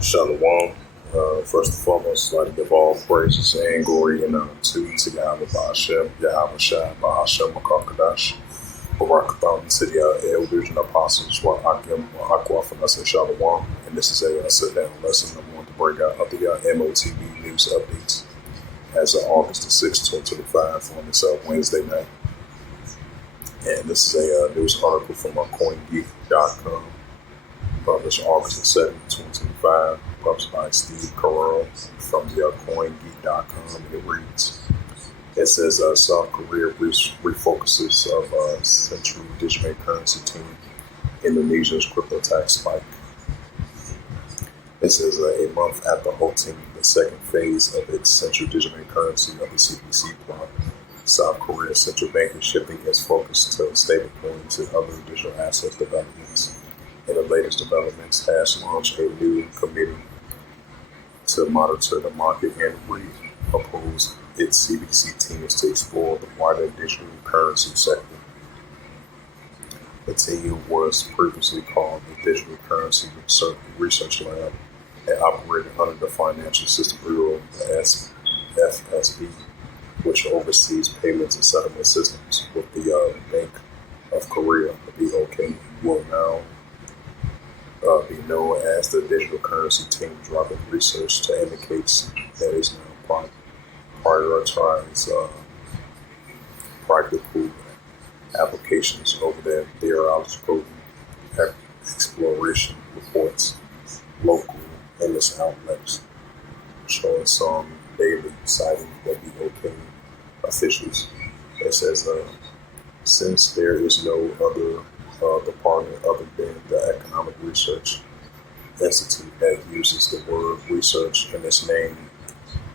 Shalom. First and foremost, I'd like to give all praises and glory and honor to Yahweh Ba'ashem, Yahweh Shai, Ba'ashem, Makakadash, Barakathon, to the elders and apostles, Wa'akim, Wa'akwa, from us, and Shalom. And this is a sit-down lesson. I want to break out of the M.O.T.B news updates as of August the 6th, 2025 on this Wednesday night. And this is a news article from CoinGeek.com. Published August the 7th, 2025, published by Steve Carell from the CoinGeek.com, and it reads, it says South Korea refocuses of central digital currency team, Indonesia's crypto tax spike. It says a month after halting the second phase of its central digital currency of the CBC plot, South Korea's central bank is shifting its focus to stablecoins and other digital asset developments. In the latest developments, has launched a new committee to monitor the market and re-oppose its CBC teams to explore the wider digital currency sector. The team was previously called the Digital Currency Research Lab and operated under the Financial System Bureau, the FSB, which oversees payments and settlement systems, with the Bank of Korea, the BOK, will now be known as the Digital Currency Team, dropping research to indicate that it's now prioritize practical applications over their theoretical exploration reports. Local industry outlets showing some daily citing WOK officials. It says, since there is no other department other than the Economic Research Institute that uses the word research in its name,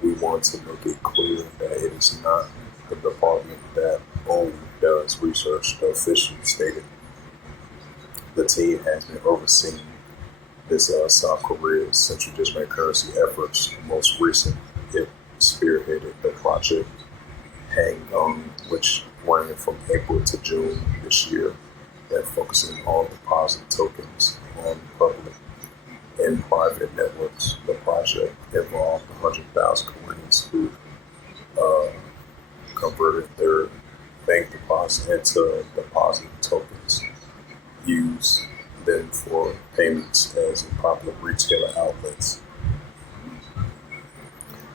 we want to make it clear that it is not the department that only does research, the official stated. The team has been overseeing this South Korea's central digital currency efforts. The most recent, it spearheaded the project Hang, which ran from April to June this year, and focusing on deposit tokens on public and private networks. The project involved 100,000 Koreans who converted their bank deposit into deposit tokens, used them for payments as in popular retailer outlets.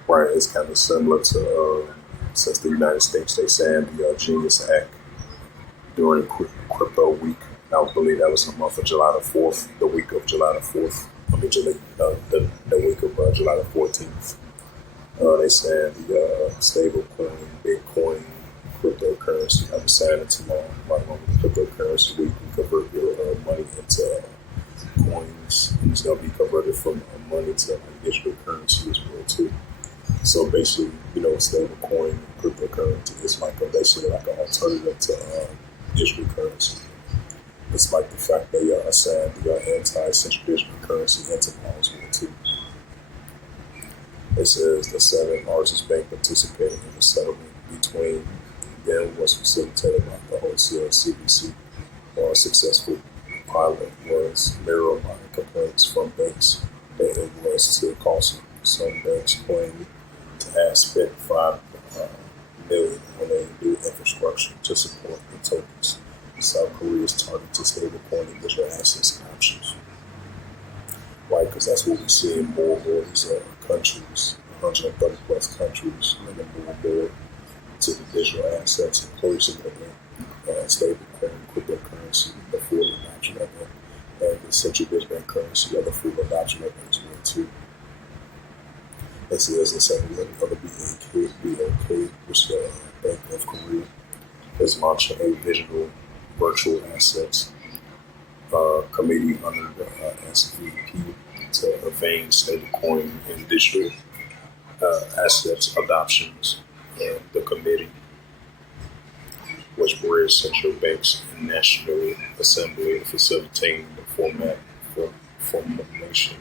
Right, it's kind of similar to since the United States they signed the Genius Act during Crypto Week. I believe that was the month of July the 4th, the week of July the 4th, the week of July the 14th. They signed the stablecoin, Bitcoin, cryptocurrency. I was signed into law right along with the cryptocurrency. We can convert your money into coins, and it's going to be converted from money to digital currency as well too. So basically, stablecoin, cryptocurrency is basically like an alternative to digital currency. Despite the fact they signed the anti-central digital currency enterprise war too. It says the seven largest bank participating in the settlement between them was facilitated by the wholesale CBC. While a successful pilot was mirrored by complaints from banks that it was too costly. Some banks claim to have spent $5 million on a new infrastructure to support the tokens. South Korea's target to stablecoin and digital assets and options. Right, because that's what we're seeing more and more of these countries, 130 plus countries, moving more and more to the digital assets, including stablecoin, cryptocurrency, the full adoption of it, and the central digital currency, the full adoption of it as well too. This is the second of the BOK, which is the Bank of Korea, is launching a digital virtual assets committee under the SVP to evade stablecoin and digital assets adoptions. And the committee, which bridges central banks and national assembly, facilitating the formulation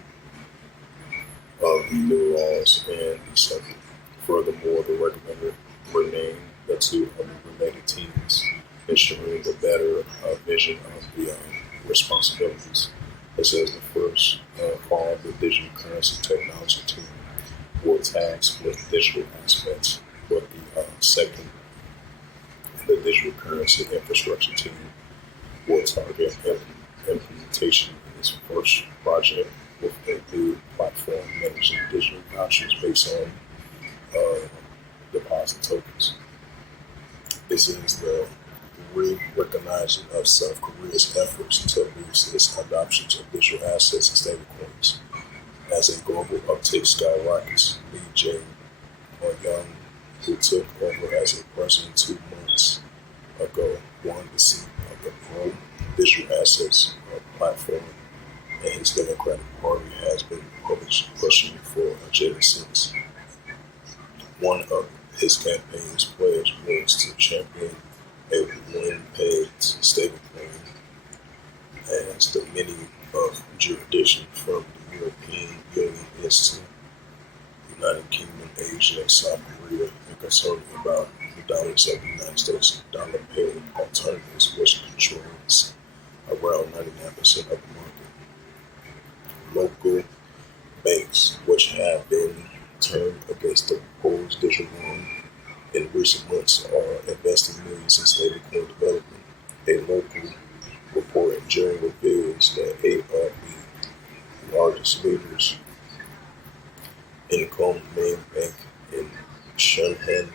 of the new laws and the subject. Furthermore, the regulator renamed the two unrelated teams, ensuring the better vision of the responsibilities. It says the first called the digital currency technology team will task with digital aspects, but the second, the digital currency infrastructure team, will target implementation in its first project with a new platform managing digital vouchers based on deposit tokens. This is the recognizing of South Korea's efforts to boost its adoption of digital assets and stablecoins. As a global uptick skyrockets, Lee Jae-myung, who took over as a president 2 months ago, won the seat of the Pro Digital Assets platform, and his Democratic Party has been pushing for agenda since. One of his campaign's pledge was to champion a one-pegged stablecoin as the many of jurisdiction from the European Union is to the United Kingdom, Asia, and South Korea, and concerned about the dollars of the United States dollar-paid alternatives, which controls around 99% of the market. Local banks, which have been turned against the proposed digital loan in recent months, are investing millions in stablecoin development. A local report in June reveals that 8 of the largest leaders in Gong main bank in Shenzhen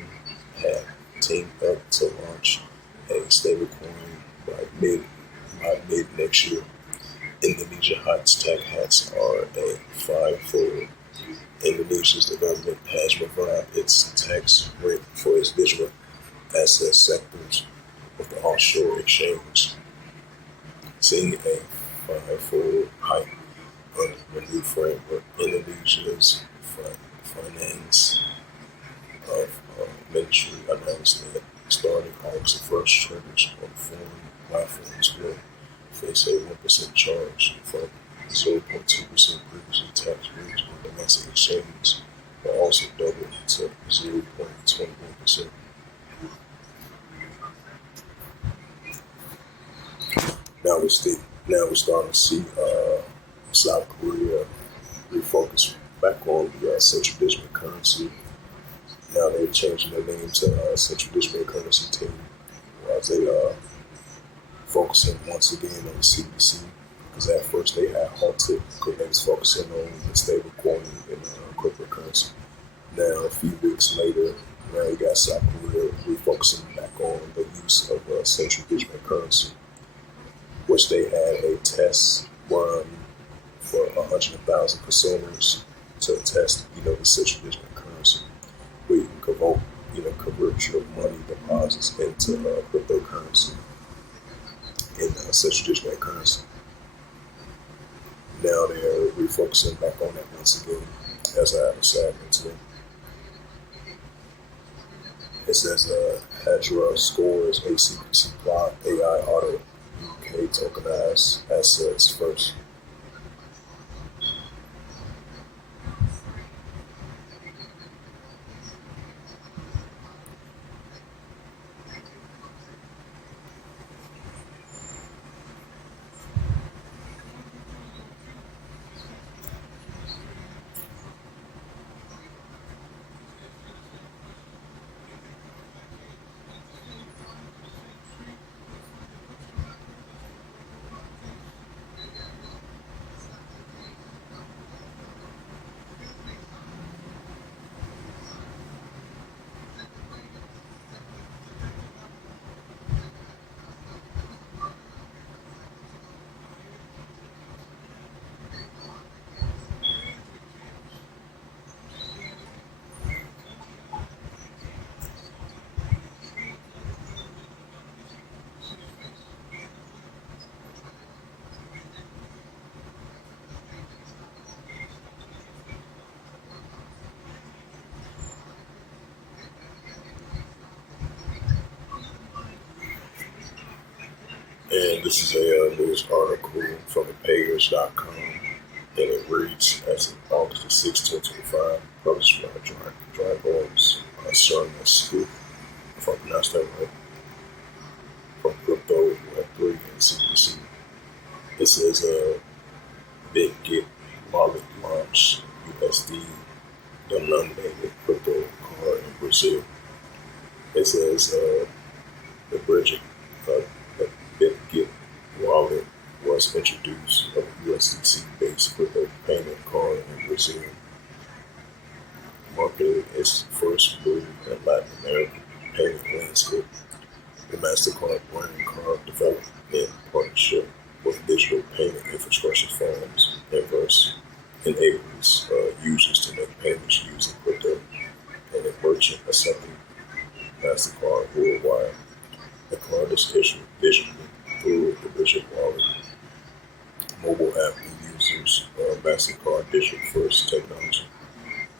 have teamed up to launch a stablecoin by mid next year. Indonesia hot tech hats are a five-fold. Indonesia's government has revived its tax rate for its digital asset sectors with the offshore exchange, seeing a five-fold hike under the new framework. Indonesia's finance of ministry announced that starting August 1st, traders on foreign platforms will face a 1% charge from 0.2% previously tax rates on domestic exchange, will also double to 0.21%. Now we're starting to see South Korea refocus back on the central digital currency. Now they're changing their name to Central Digital Currency Team, as they focusing once again on the CBC, because at first they had halted because they was focusing on the stable coin and cryptocurrency. Now a few weeks later, now you got South Korea refocusing back on the use of central digital currency, which they had a test run for 100,000 consumers to test, the central digital currency, where you can convert your money deposits into cryptocurrency in central digital currency. Now they're refocusing back on that once again, as I have a segment today. It says Hadra scores ACBC block AI auto UK tokenized assets first. And this is a news article from thepayers.com, and it reads, as of August 6, 2025, published by Dragons Cernas Scoop, if I pronounced that right, from Crypto Web3 and CBC. It says, uh, the BitGet wallet was introduced, a USDC-based crypto payment card in Brazil, marketing its first move in Latin American payment landscape. The MasterCard brand card developed in partnership with digital payment infrastructure firms Inverse enables users to make payments using crypto and a merchant accepting MasterCard worldwide. The card is issued digitally through the Digital Wallet mobile app and uses MasterCard digital first technology.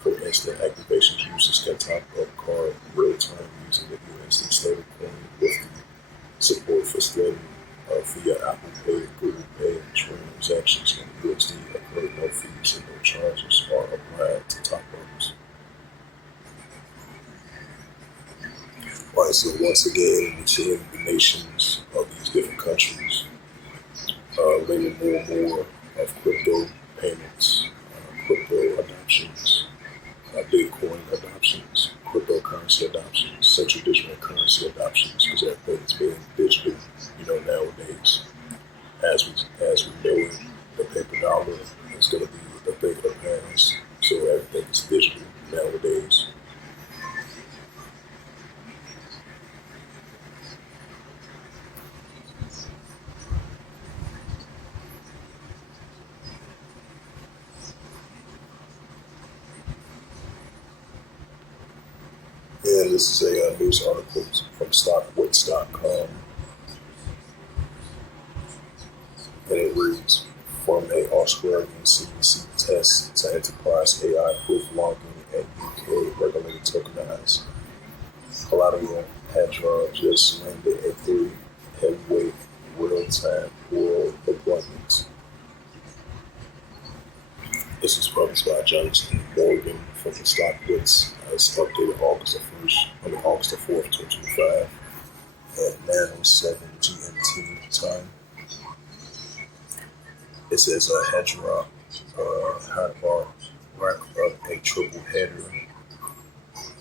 For instant activations, users can top up card in real time using the USD stablecoin with support for splitting via Apple Pay, Google Pay, transactions in USD occur no fees and no charges are applied to top ups. Alright, so once again, we're seeing the nations of these different countries learning more and more of crypto payments, crypto adoptions, Bitcoin adoptions, cryptocurrency adoptions, central digital currency adoptions, because everything's being digital, nowadays. As we know it, the paper dollar is going to be the thing of the past. So everything is digital nowadays. And this is a news article from stockwits.com, and it reads, from a Australian CDC test to enterprise AI-proof logging and UK regulated tokenized collateral Hedgehog just landed a 3 heavyweight real-time world deployments. This was published by Jonathan Morgan from the Stockwits. It's updated August the 4th, 2025 at 9:07 GMT time. It says Hedgehog racked up a triple header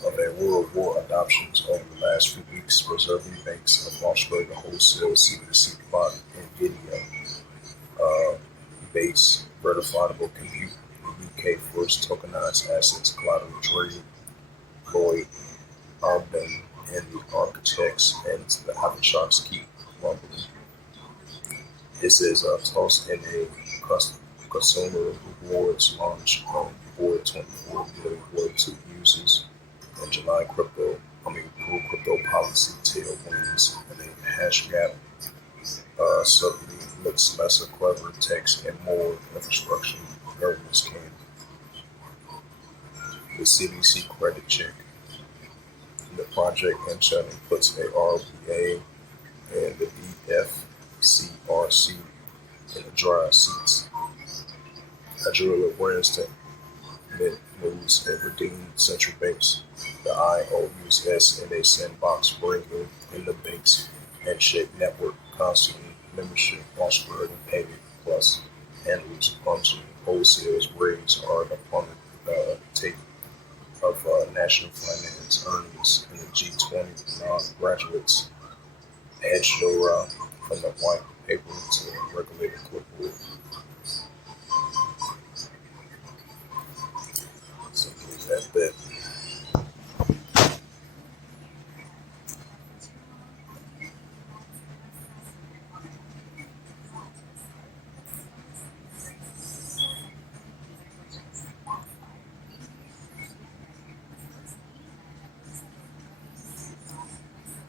of a World War adoptions over the last few weeks, preserving banks of Australia wholesale CBC bought NVIDIA base verifiable compute. The UK first tokenized assets collateral traded Lloyd Ogden and the architects and the aftershocks keep rumbling. It says tossed in a consumer rewards launch on board 24 million Web 2 users in July pro crypto policy tailwinds and a hash gap suddenly looks less clever text and more infrastructure governments can. The CBC credit check. The project in China puts a RBA and the DFCRC in the dry seats. Nigeria brands that moves and redeem central banks. The IOUS in a sandbox bringing in the bank's handshake network, constantly membership, Australian payment plus handles function wholesales rates are upon the take of national finance earnings in the G20 non-graduates edged from the white paper to a regulated clipboard. So leave that bit.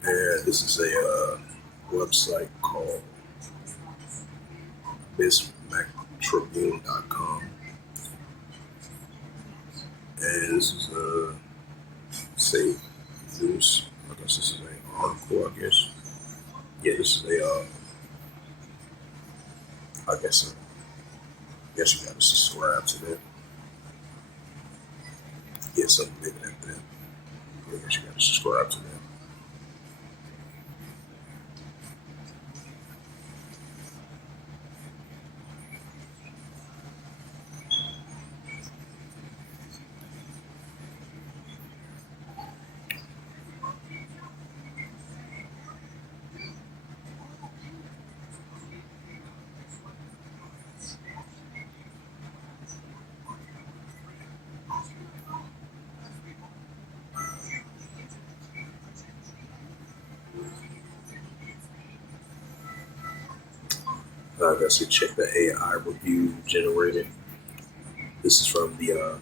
And this is a website called bismactribune.com. And this is say news. I guess this is an article. I guess. Yeah, this is I guess. I guess you gotta subscribe to that. Yeah, something bigger than that. Yeah, I guess you gotta subscribe to that. I guess you check the AI review generated. This is from the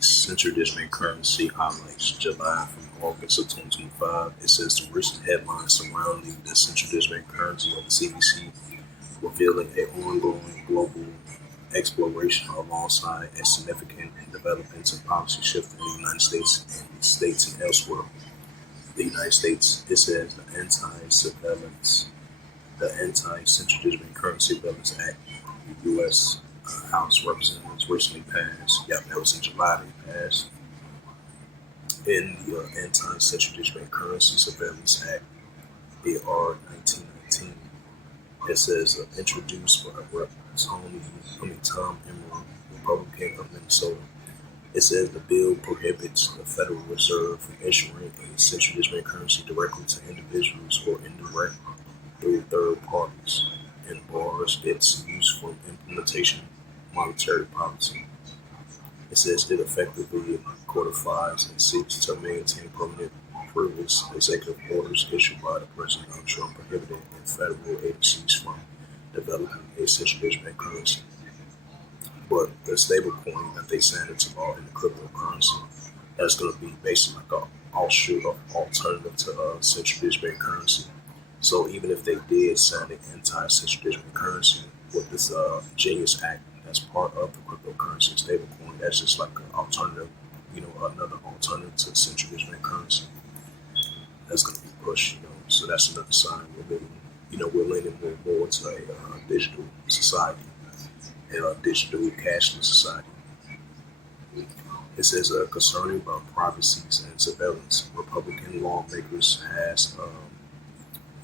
Central District Currency Highlights, July from August of 2025. It says the recent headlines surrounding the Central District Currency of the CBC, revealing an ongoing global exploration alongside a significant developments and policy shift in the United States and elsewhere. The United States, it says the Anti-Central Digital Currency Surveillance Act, the U.S. House of Representatives recently passed. Yep, that was in July they passed. In the Anti-Central Digital Currency Surveillance Act, AR 1919, it says introduced by Tom Emmer, Republican of Minnesota. It says the bill prohibits the Federal Reserve from issuing a central digital currency directly to individuals or indirect through third parties and bars its use for implementation of monetary policy. It says it effectively codifies and seeks to maintain permanent previous executive orders issued by the President Donald Trump prohibiting federal agencies from developing a central digital currency. But the stable coin that they signed into law in the cryptocurrency, that's going to be basically like an offshoot of alternative to central digital currency. So even if they did sign an anti-central digital currency with this Genius Act that's part of the cryptocurrency stablecoin, that's just like an alternative, another alternative to central digital currency that's going to be pushed. So that's another sign we're living. We're leaning more to a digital society and a digital cashless society. It says concerning about privacies and surveillance, Republican lawmakers has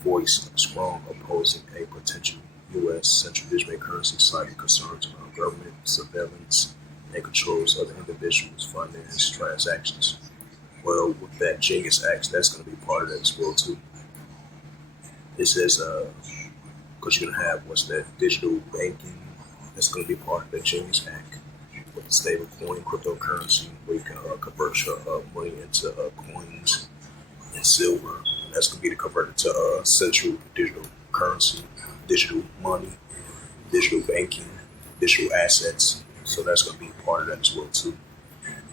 voiced strong opposing a potential U.S. central digital currency, citing concerns about government surveillance and controls of individuals' finance transactions. Well, with that Genius Act, that's going to be part of that as well too. It says because you're going to have what's that digital banking, that's going to be part of the Genius Act with the stable coin cryptocurrency, where you can convert your money into coins and silver. And that's going to be converted to central digital currency, digital money, digital banking, digital assets. So that's going to be part of that as well too.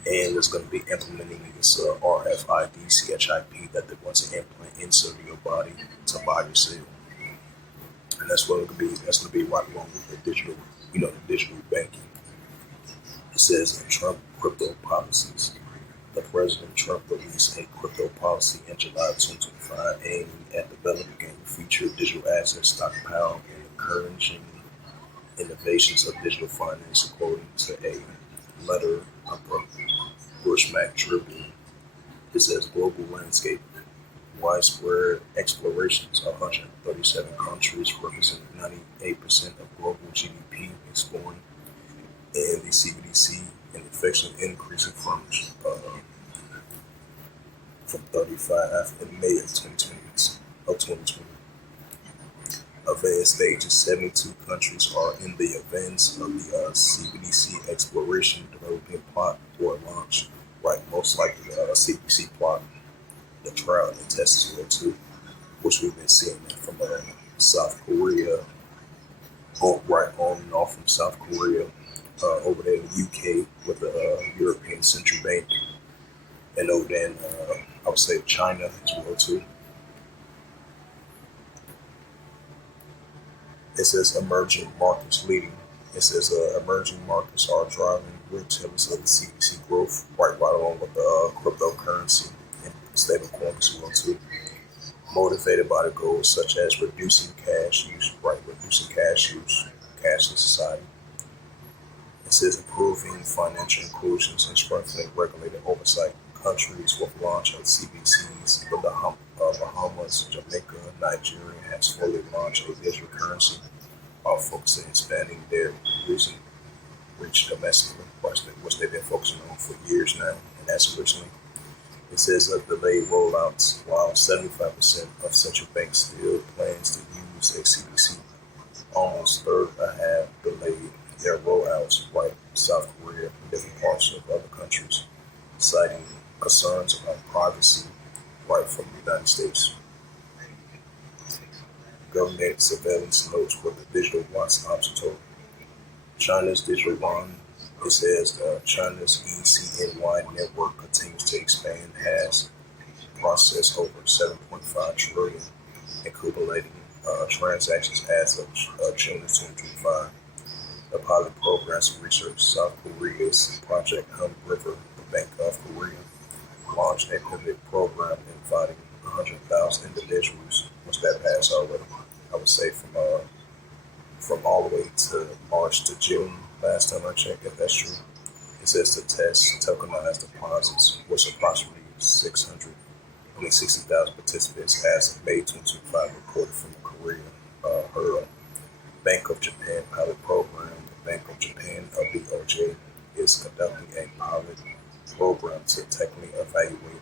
And it's going to be implementing this RFID CHIP that they want to implant inside your body to buy your sale. And that's what it's going to be. That's going to be right along with the digital, the digital banking. It says Trump crypto policies. The President Trump released a crypto policy in July 2025 aiming at developing a future digital asset stockpile and encouraging innovations of digital finance, according to a letter of Bushmack Tribune. It says global landscape. Widespread explorations of 137 countries representing 98% of global GDP exploring, and the CBDC and infection increasing from 35 in May of 2020. Advanced stages, 72 countries are in the advance of the CBDC exploration development plot for launch. Right, most likely the CBDC plot, the trial and test as well too, which we've been seeing from South Korea, right on and off from South Korea, over there in the UK with the European Central Bank, and over there in, I would say China as well too. It says emerging markets leading. It says emerging markets are driving retailers of the CBDC growth, right along with the cryptocurrency and stablecoins as well too. Motivated by the goals such as reducing cash use, cashless society. It says improving financial inclusions and strengthening regulated oversight. Countries with launch of CBDCs, the Bahamas, Jamaica, Nigeria has fully launched a digital currency, while focusing on expanding their using reach domestically, which they've been focusing on for years now, and that's originally. It says delayed rollouts, while 75% of central banks still plans to use a CBDC. Almost third and a half delayed their rollouts, like South Korea and different parts of other countries, citing concerns about privacy right from the United States. Government surveillance notes for the digital watch obstacle. China's digital yuan. It says China's ECNY network continues to expand, has processed over 7.5 trillion accumulating transactions as of June 2025. The pilot programs research South Korea's Project Hum River, the Bank of Korea, launched a pivot program inviting 100,000 individuals, which that passed already. I would say from all the way to March to June, last time I checked, if that's true. It says to test tokenized deposits, which approximately 60,000 participants as of May 2025 reported from the Korea Hurl. Bank of Japan pilot program. The Bank of Japan, BOJ, is conducting a pilot program to technically evaluate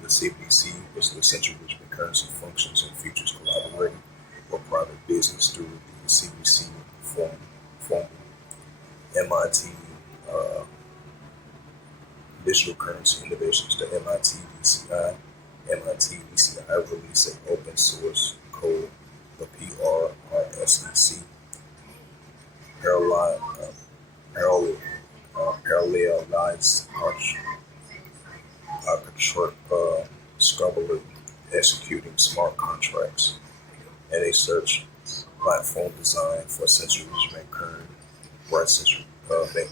the CBDC, which is the central digital currency functions and features collaborating with private business through the CBDC form M.O.T.B digital currency innovations. The M.O.T.B released an open source code, the PRSEC, parallelized Scrubber executing smart contracts, and a search platform designed for central bank current central bank,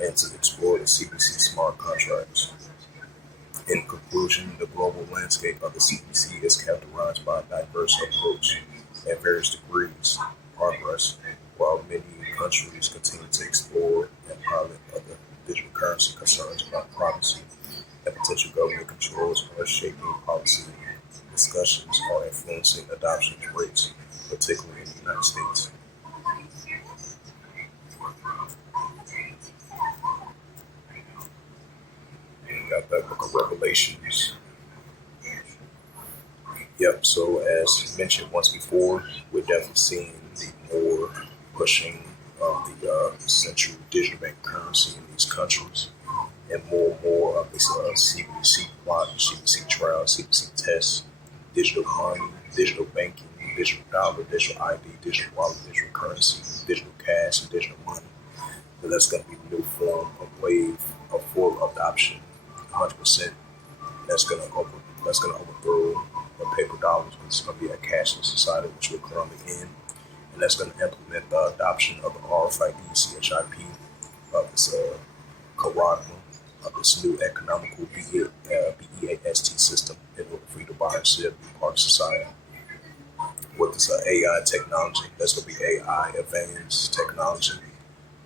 and to explore the CBDC smart contracts. In conclusion, the global landscape of the CBDC is characterized by a diverse approach and various degrees of progress, while many countries continue to explore and pilot other digital currency. Concerns about privacy and potential government controls are shaping policy discussions are influencing adoption rates, particularly in the United States. And got that book of Revelations. Yep, so as mentioned once before, we're definitely seeing the more pushing of the central digital bank currency in these countries, and more of this CBDC plot, CBDC trial, CBDC test, digital money, digital banking, digital dollar, digital ID, digital wallet, digital currency, digital cash, and digital money. So that's going to be the new form of wave of full adoption, 100%. That's going to overthrow the paper dollars, which is going to be a cashless society, which we're currently in, and that's going to implement the adoption of the RFID CHIP of this Caragma, of this new economical BEAST system in order for you to buy and sell, be part of society. With this AI technology, that's going to be AI advanced technology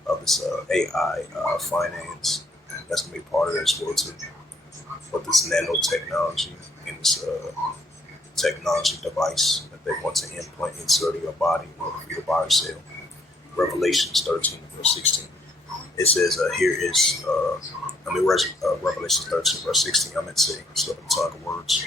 of this AI finance. That's going to be part of it as well too. With this nanotechnology and this technology device that they want to implant inside your body in order for you to buy or sell. Revelations 13 verse 16. It says here is Revelations 13 verse 16. I meant to say stuff in a tongue of words.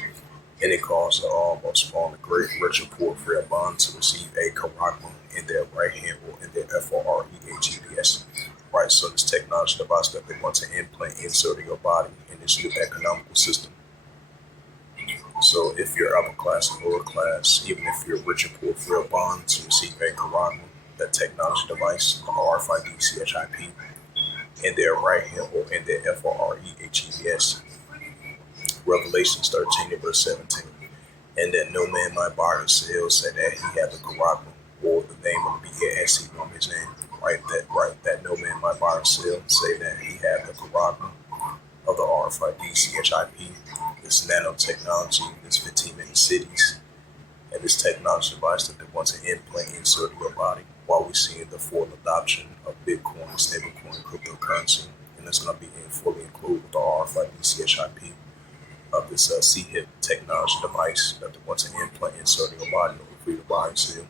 And it caused all of spawn a great rich and poor free bond to receive a Caragma in their right hand or in their FOREHEBS. Right, so this technology device that they want to implant inside your body in this new economical system. So if you're upper class or lower class, even if you're rich and poor free bond to receive a Caragma, that technology device, RFID CHIP, in their right hand or in their FOREHEBS. Revelations 13 verse 17. And that no man might buy or sell, say that he had the Caragma or the name of the BASC on his name. That no man might buy or sell, say that he had the Caragma of the RFID CHIP, this nanotechnology, this 15-minute cities, and this technology device that they want to implant inside your body, while we're seeing the full adoption of Bitcoin, stablecoin, cryptocurrency, and it's going to be fully included with the RFID CHIP of this CHIP technology device that they want to implant inside your body for you to buy and sell.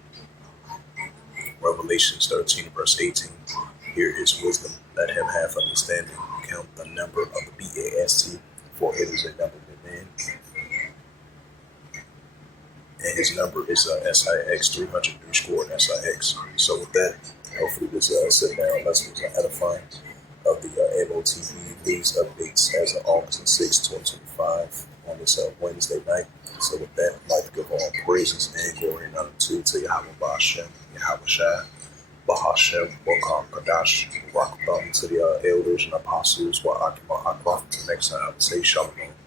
Revelations 13 verse 18. Here is wisdom that have half understanding. Count the number of the BAST, for it is a number of man. And his number is SIX 303 score SIX. So with that, hopefully this sit down lesson was edifying of the M.O.T.B news updates as August the 6th, 2025, on this Wednesday night. So with that, I'd like to give all praises and glory and honor to Yahweh Bashem, Yahweh Shai, Bahashem, Wakam Kadash, Rock to the elders and apostles, while I prophets. Next time, I would say Shalom.